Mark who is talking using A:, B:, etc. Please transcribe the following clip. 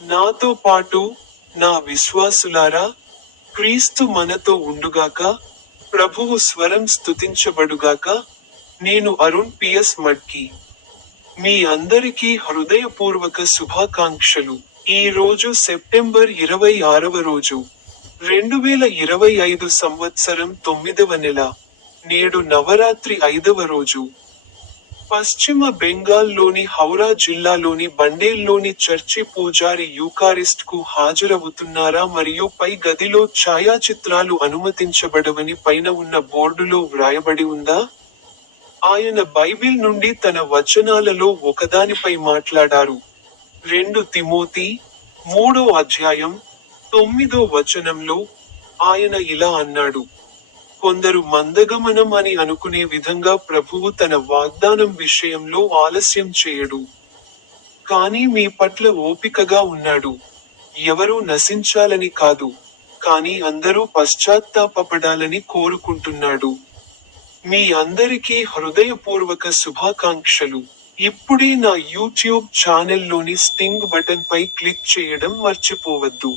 A: నాతో పాటు నా విశ్వాసులారా క్రీస్తు మనతో ఉండుగాక ప్రభువు స్వరం స్తుతించబడుగాక నేను అరుణ్ పిఎస్ మడ్కి మీ అందరికీ హృదయపూర్వక శుభాకాంక్షలు. ఈ రోజు సెప్టెంబర్ ఇరవై ఆరవ రోజు రెండు వేల ఇరవై ఐదు సంవత్సరం తొమ్మిదవ నెల నేడు నవరాత్రి ఐదవ రోజు. పశ్చిమ బెంగాల్లోని హౌరా జిల్లాలోని బండేల్లోని చర్చి పూజారి యూకారిస్ట్కు హాజరవుతున్నారా మరియు పై గదిలో ఛాయాచిత్రాలు అనుమతించబడవని పైన ఉన్న బోర్డులో వ్రాయబడి ఉందా? ఆయన బైబిల్ నుండి తన వచనాలలో ఒకదానిపై మాట్లాడారు. రెండు తిమోతి మూడో అధ్యాయం తొమ్మిదో వచనంలో ఆయన ఇలా అన్నాడు. కొందరు మందగమనం అని అనుకునే విధంగా ప్రభువు తన వాగ్దానం విషయంలో ఆలస్యం చేయడు. కానీ మీ పట్ల ఓపికగా ఉన్నాడు. ఎవరూ నశించాలని కాదు. కానీ అందరూ పశ్చాత్తాపడాలని కోరుకుంటున్నాడు. మీ అందరికీ హృదయపూర్వక శుభాకాంక్షలు. ఇప్పుడే నా యూట్యూబ్ ఛానల్లోని స్టింగ్ బటన్ పై క్లిక్ చేయడం మర్చిపోవద్దు.